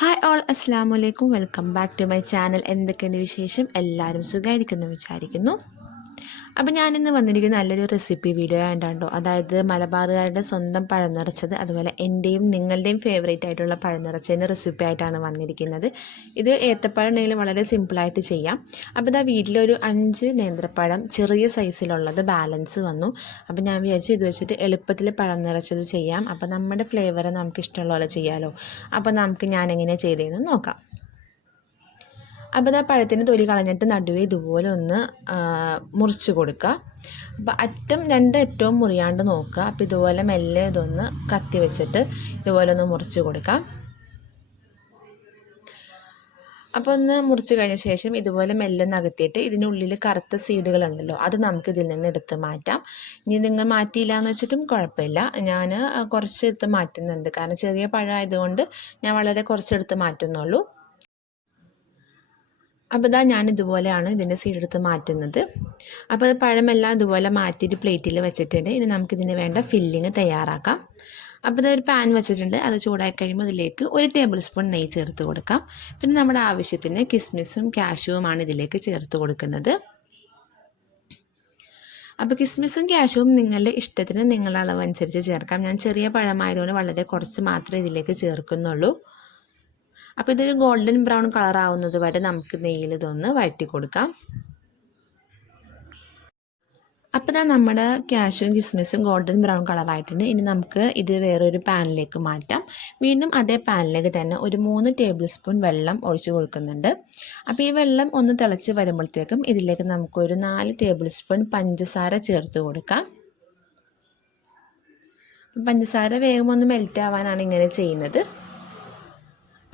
Hi all അസ്സാം വലൈക്കും welcome back to my channel എന്തൊക്കെയുണ്ട് വിശേഷം? എല്ലാവരും സുഖമായിരിക്കുന്നു വിചാരിക്കുന്നു. അപ്പോൾ ഞാനിന്ന് വന്നിരിക്കുന്ന നല്ലൊരു റെസിപ്പി വീഡിയോ ആയിട്ടാണ്ടോ അതായത് മലബാറുകാരുടെ സ്വന്തം പഴം നിറച്ചത് അതുപോലെ എന്റെയും നിങ്ങളുടെയും ഫേവറേറ്റ് ആയിട്ടുള്ള പഴം നിറച്ചതിന്റെ റെസിപ്പി ആയിട്ടാണ് വന്നിരിക്കുന്നത്. ഇത് ഏത്തപ്പഴം ഉണ്ടെങ്കിൽ വളരെ സിമ്പിളായിട്ട് ചെയ്യാം. അപ്പോൾ ഇതാ വീട്ടിലൊരു അഞ്ച് നേന്ത്രപ്പഴം ചെറിയ സൈസിലുള്ളത് ബാലൻസ് വന്നു. അപ്പോൾ ഞാൻ വിചാരിച്ചു ഇത് വെച്ചിട്ട് എളുപ്പത്തിൽ പഴം നിറച്ചത് ചെയ്യാം. അപ്പോൾ നമ്മുടെ ഫ്ലേവർ നമുക്ക് ഇഷ്ടമുള്ള പോലെ ചെയ്യാമല്ലോ അപ്പോൾ നമുക്ക് ഞാൻ ചെയ്തതെന്ന് നോക്കാം. അപ്പോൾ ആ പഴത്തിന്റെ തൊലി കളഞ്ഞിട്ട് നടുവേ ഇതുപോലെ ഒന്ന് മുറിച്ച് കൊടുക്കുക അപ്പോൾ അറ്റം രണ്ട് അറ്റവും മുറിയാണ്ട് നോക്കുക അപ്പോൾ ഇതുപോലെ മെല്ലെ ഇതൊന്ന് കത്തി വെച്ചിട്ട് ഇതുപോലെ ഒന്ന് മുറിച്ച് കൊടുക്കാം. അപ്പോൾ ഒന്ന് മുറിച്ച് കഴിഞ്ഞ ശേഷം ഇതുപോലെ മെല്ലെ നകത്തിയിട്ട് ഇതിനുള്ളിൽ കറുത്ത സീഡുകളുണ്ടല്ലോ അത് നമുക്ക് ഇതിൽ നിന്ന് എടുത്ത് മാറ്റാം. ഇനി നിങ്ങൾ മാറ്റിയില്ല എന്ന് വെച്ചിട്ടും കുഴപ്പമില്ല. ഞാൻ കുറച്ച് എടുത്ത് മാറ്റുന്നുണ്ട്. കാരണം ചെറിയ പഴമായതുകൊണ്ട് ഞാൻ വളരെ കുറച്ചെടുത്ത് മാറ്റുന്നുള്ളൂ. അപ്പോൾ ഇതാ ഞാൻ ഇതുപോലെയാണ് ഇതിന്റെ സീഡെടുത്ത് മാറ്റുന്നത്. അപ്പോൾ അത് പഴമെല്ലാം ഇതുപോലെ മാറ്റിയിട്ട് പ്ലേറ്റിൽ വെച്ചിട്ടുണ്ട്. ഇനി നമുക്കിതിന് വേണ്ട ഫില്ലിങ് തയ്യാറാക്കാം. അപ്പോൾ ഇതൊരു പാൻ വെച്ചിട്ടുണ്ട്. അത് ചൂടായി കഴിയുമ്പോൾ അതിലേക്ക് ഒരു ടേബിൾ സ്പൂൺ നെയ്യ് ചേർത്ത് കൊടുക്കാം. പിന്നെ നമ്മുടെ ആവശ്യത്തിന് കിസ്മിസും കാഷ്യൂവുമാണ് ഇതിലേക്ക് ചേർത്ത് കൊടുക്കുന്നത്. അപ്പോൾ കിസ്മിസും ക്യാഷുവും നിങ്ങളുടെ ഇഷ്ടത്തിന് നിങ്ങളുടെ അളവനുസരിച്ച് ചേർക്കാം. ഞാൻ ചെറിയ പഴമായതുകൊണ്ട് വളരെ കുറച്ച് മാത്രമേ ഇതിലേക്ക് ചേർക്കുന്നുള്ളൂ. അപ്പോൾ ഇതൊരു ഗോൾഡൻ ബ്രൗൺ കളർ ആവുന്നത് വരെ നമുക്ക് നെയ്യിൽ ഇതൊന്ന് വഴറ്റി കൊടുക്കാം. അപ്പോൾ ഇതാ നമ്മുടെ ക്യാഷും കിസ്മിസും ഗോൾഡൻ ബ്രൗൺ കളറായിട്ടുണ്ട് ഇനി നമുക്ക് ഇത് വേറൊരു പാനിലേക്ക് മാറ്റാം. വീണ്ടും അതേ പാനിലേക്ക് തന്നെ ഒരു മൂന്ന് ടേബിൾ സ്പൂൺ വെള്ളം ഒഴിച്ചു കൊടുക്കുന്നുണ്ട്. അപ്പോൾ ഈ വെള്ളം ഒന്ന് തിളച്ച് വരുമ്പോഴത്തേക്കും ഇതിലേക്ക് നമുക്കൊരു നാല് ടേബിൾ സ്പൂൺ പഞ്ചസാര ചേർത്ത് കൊടുക്കാം. പഞ്ചസാര വേഗം ഒന്ന് മെൽറ്റ് ആവാനാണ് ഇങ്ങനെ ചെയ്യുന്നത്.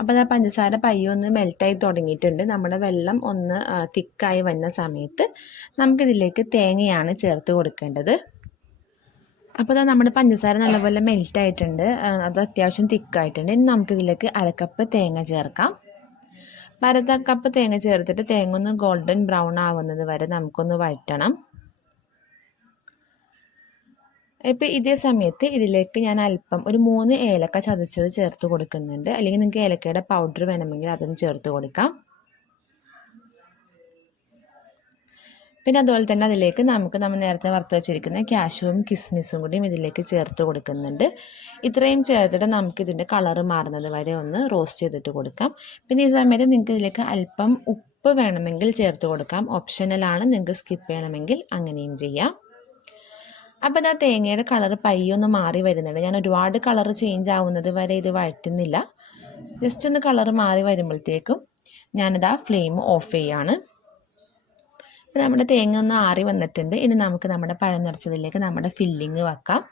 അപ്പോൾ ആ പഞ്ചസാര പയ്യെ ഒന്ന് മെൽറ്റായി തുടങ്ങിയിട്ടുണ്ട്. നമ്മുടെ വെള്ളം ഒന്ന് തിക്കായി വന്ന സമയത്ത് നമുക്കിതിലേക്ക് തേങ്ങയാണ് ചേർത്ത് കൊടുക്കേണ്ടത്. അപ്പോൾ നമ്മുടെ പഞ്ചസാര നല്ലപോലെ മെൽറ്റായിട്ടുണ്ട് അത് അത്യാവശ്യം തിക്കായിട്ടുണ്ട് ഇനി നമുക്കിതിലേക്ക് അരക്കപ്പ് തേങ്ങ ചേർക്കാം. അര കപ്പ് തേങ്ങ ചേർത്തിട്ട് തേങ്ങ ഒന്ന് ഗോൾഡൻ ബ്രൗൺ ആവുന്നത് വരെ നമുക്കൊന്ന് വഴറ്റണം. ഇപ്പോൾ ഇതേ സമയത്ത് ഇതിലേക്ക് ഞാൻ അല്പം ഒരു മൂന്ന് ഏലക്ക ചതച്ചത് ചേർത്ത് കൊടുക്കുന്നുണ്ട്. അല്ലെങ്കിൽ നിങ്ങൾക്ക് ഏലക്കയുടെ പൗഡർ വേണമെങ്കിൽ അതും ചേർത്ത് കൊടുക്കാം. പിന്നെ അതുപോലെ തന്നെ അതിലേക്ക് നമുക്ക് നമ്മൾ നേരത്തെ വറുത്ത് വെച്ചിരിക്കുന്ന ക്യാഷുവും കിസ്മിസും കൂടിയും ഇതിലേക്ക് ചേർത്ത് കൊടുക്കുന്നുണ്ട്. ഇത്രയും ചേർത്തിട്ട് നമുക്ക് ഇതിന്റെ കളറ് മാറുന്നത് വരെ ഒന്ന് റോസ്റ്റ് ചെയ്തിട്ട് കൊടുക്കാം. പിന്നെ ഈ സമയത്ത് നിങ്ങൾക്ക് ഇതിലേക്ക് അല്പം ഉപ്പ് വേണമെങ്കിൽ ചേർത്ത് കൊടുക്കാം. ഓപ്ഷനലാണ് നിങ്ങൾക്ക് സ്കിപ്പ് ചെയ്യണമെങ്കിൽ അങ്ങനെയും ചെയ്യാം. അപ്പോൾ അത് ആ തേങ്ങയുടെ കളർ പയ്യൊന്ന് മാറി വരുന്നുണ്ട്. ഞാൻ ഒരുപാട് കളർ ചേഞ്ച് ആവുന്നത് വരെ ഇത് വഴറ്റുന്നില്ല. ജസ്റ്റ് ഒന്ന് കളർ മാറി വരുമ്പോഴത്തേക്കും ഞാനിത് ഫ്ലെയിം ഓഫ് ചെയ്യാണ്. നമ്മുടെ തേങ്ങ ഒന്ന് ആറി വന്നിട്ടുണ്ട്. ഇനി നമുക്ക് നമ്മുടെ പഴം നിറച്ചതിലേക്ക് നമ്മുടെ ഫില്ലിങ് വെക്കാം.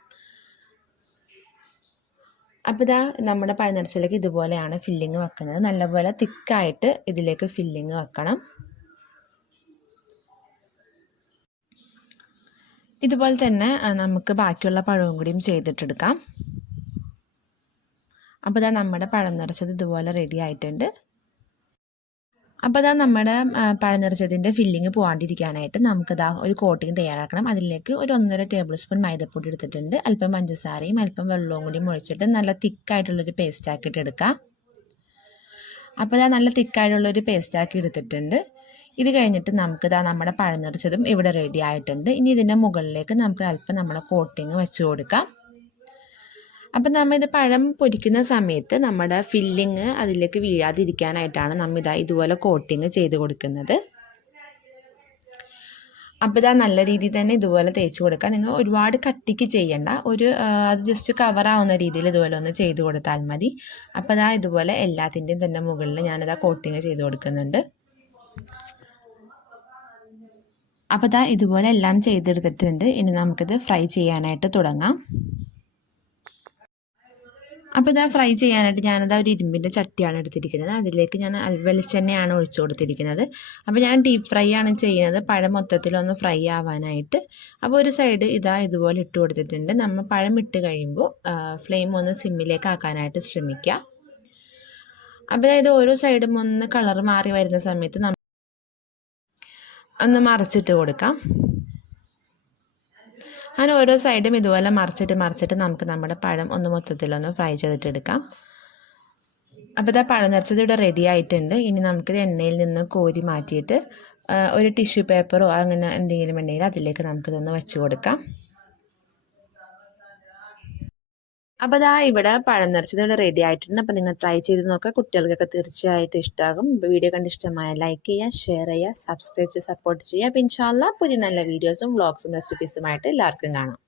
അപ്പോൾ ഇതാ നമ്മുടെ പഴം നിറച്ചതിലേക്ക് ഇതുപോലെയാണ് ഫില്ലിങ് വെക്കുന്നത്. നല്ലപോലെ തിക്കായിട്ട് ഇതിലേക്ക് ഫില്ലിങ് വെക്കണം. ഇതുപോലെ തന്നെ നമുക്ക് ബാക്കിയുള്ള പഴവും കൂടിയും ചെയ്തിട്ടെടുക്കാം. അപ്പോൾ ഇതാ നമ്മുടെ പഴം നിറച്ചത് ഇതുപോലെ റെഡി ആയിട്ടുണ്ട്. അപ്പോൾ ഇതാ നമ്മുടെ പഴം നിറച്ചതിന്റെ ഫില്ലിങ് പോകാണ്ടിരിക്കാനായിട്ട് നമുക്കിതാ ഒരു കോട്ടിങ് തയ്യാറാക്കണം. അതിലേക്ക് ഒരു ഒന്നര ടേബിൾ സ്പൂൺ മൈദപ്പൊടി എടുത്തിട്ടുണ്ട്. അല്പം പഞ്ചസാരയും അല്പം വെള്ളവും കൂടി മുഴിച്ചിട്ട് നല്ല തിക്കായിട്ടുള്ളൊരു പേസ്റ്റ് ആക്കിയിട്ട് എടുക്കാം. അപ്പോൾ ഇതാ നല്ല തിക്കായിട്ടുള്ളൊരു പേസ്റ്റ് ആക്കി എടുത്തിട്ടുണ്ട്. ഇത് കഴിഞ്ഞിട്ട് നമുക്ക് ഇതാ നമ്മുടെ പഴനിറച്ചതും ഇവിടെ റെഡി ആയിട്ടുണ്ട്. ഇനി ഇതിന്റെ മുകളിലേക്ക് നമുക്ക് അല്പം നമ്മൾ കോട്ടിങ് വെച്ച് കൊടുക്കാം. അപ്പം നമ്മൾ ഇത് പഴം പൊരിക്കുന്ന സമയത്ത് നമ്മുടെ ഫില്ലിങ് അതിലേക്ക് വീഴാതിരിക്കാനായിട്ടാണ് നമ്മൾ ഇതാ ഇതുപോലെ കോട്ടിങ് ചെയ്ത് കൊടുക്കുന്നത്. അപ്പോൾ ഇതാ നല്ല രീതിയിൽ തന്നെ ഇതുപോലെ തേച്ച് കൊടുക്കുക നിങ്ങൾ ഒരുപാട് കട്ടിക്ക് ചെയ്യണ്ട. ഒരു അത് ജസ്റ്റ് കവറാവുന്ന രീതിയിൽ ഇതുപോലെ ഒന്ന് ചെയ്ത് കൊടുത്താൽ മതി. അപ്പോൾ ഇതാ ഇതുപോലെ എല്ലാത്തിന്റെയും തന്നെ മുകളിൽ ഞാനിതാ കോട്ടിങ് ചെയ്ത് കൊടുക്കുന്നുണ്ട്. അപ്പോൾ ഇതാ ഇതുപോലെ എല്ലാം ചെയ്തെടുത്തിട്ടുണ്ട്. ഇനി നമുക്കിത് ഫ്രൈ ചെയ്യാനായിട്ട് തുടങ്ങാം. അപ്പോൾ ഇതാ ഫ്രൈ ചെയ്യാനായിട്ട് ഞാനത് ഒരു ഇരുമ്പിന്റെ ചട്ടിയാണ് എടുത്തിരിക്കുന്നത്. അതിലേക്ക് ഞാൻ വെളിച്ചെണ്ണയാണ് ഒഴിച്ചു കൊടുത്തിരിക്കുന്നത്. അപ്പോൾ ഞാൻ ഡീപ്പ് ഫ്രൈ ആണ് ചെയ്യുന്നത്. പഴം മൊത്തത്തിലൊന്ന് ഫ്രൈ ആവാനായിട്ട്. അപ്പോൾ ഒരു സൈഡ് ഇതാ ഇതുപോലെ ഇട്ട് കൊടുത്തിട്ടുണ്ട്. നമ്മൾ പഴം ഇട്ട് കഴിയുമ്പോൾ ഫ്ലെയിം ഒന്ന് സിമ്മിലേക്ക് ആക്കാനായിട്ട് ശ്രമിക്കുക അപ്പോൾ അതായത് ഓരോ സൈഡും ഒന്ന് കളർ മാറി വരുന്ന സമയത്ത് ഒന്ന് മറിച്ചിട്ട് കൊടുക്കാം. അങ്ങനെ ഓരോ സൈഡും ഇതുപോലെ മറിച്ചിട്ട് മറിച്ചിട്ട് നമുക്ക് നമ്മുടെ പഴം ഒന്ന് മൊത്തത്തിലൊന്ന് ഫ്രൈ ചെയ്തിട്ട് എടുക്കാം അപ്പോൾ ഇതാ പഴം നിറച്ചത് ഇവിടെ റെഡി ആയിട്ടുണ്ട്. ഇനി നമുക്കിത് എണ്ണയിൽ നിന്ന് കോരി മാറ്റിയിട്ട് ഒരു ടിഷ്യൂ പേപ്പറോ അങ്ങനെ എന്തെങ്കിലും ഉണ്ടെങ്കിൽ അതിലേക്ക് നമുക്കിതൊന്ന് വെച്ച് കൊടുക്കാം. അപ്പോൾ അതാ ഇവിടെ പഴം നിറച്ചത് ഇവിടെ റെഡി ആയിട്ടുണ്ട്. അപ്പോൾ നിങ്ങൾ ട്രൈ ചെയ്ത് നോക്കുക. കുട്ടികൾക്കൊക്കെ തീർച്ചയായിട്ടും ഇഷ്ടമാകും വീഡിയോ കണ്ട് ഇഷ്ടമായ ലൈക്ക് ചെയ്യുക ഷെയർ ചെയ്യുക സബ്സ്ക്രൈബ് ചെയ്ത് സപ്പോർട്ട് ചെയ്യുക. അപ്പോൾ ഇൻഷാല്ല പുതിയ നല്ല വീഡിയോസും വ്ളോഗ്സും റെസിപ്പീസുമായിട്ട് എല്ലാവർക്കും കാണാം.